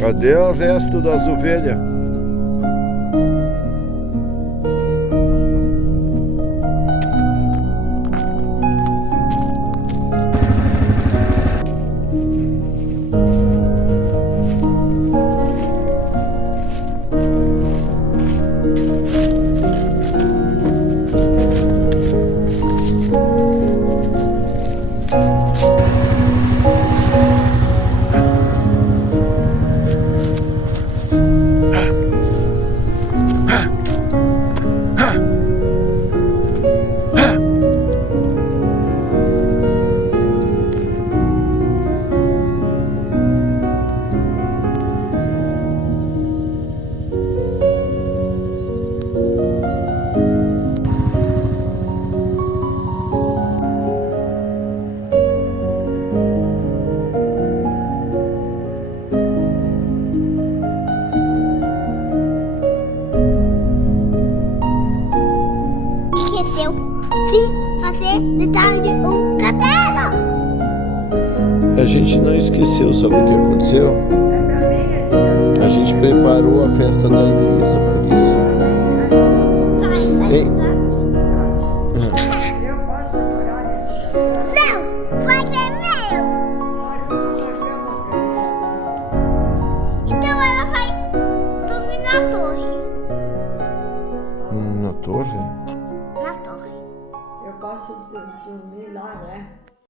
Cadê o resto das ovelhas? Esqueceu de fazer de tarde um caderno. A gente não esqueceu, sabe o que aconteceu? A gente preparou a festa da Elisa, por isso. Pai, vai Ei. ajudar? Eu posso morar nesse castelo? Não, vai ver meu. Então ela vai dormir na torre. Na torre? Na torre. Eu posso dormir lá, né?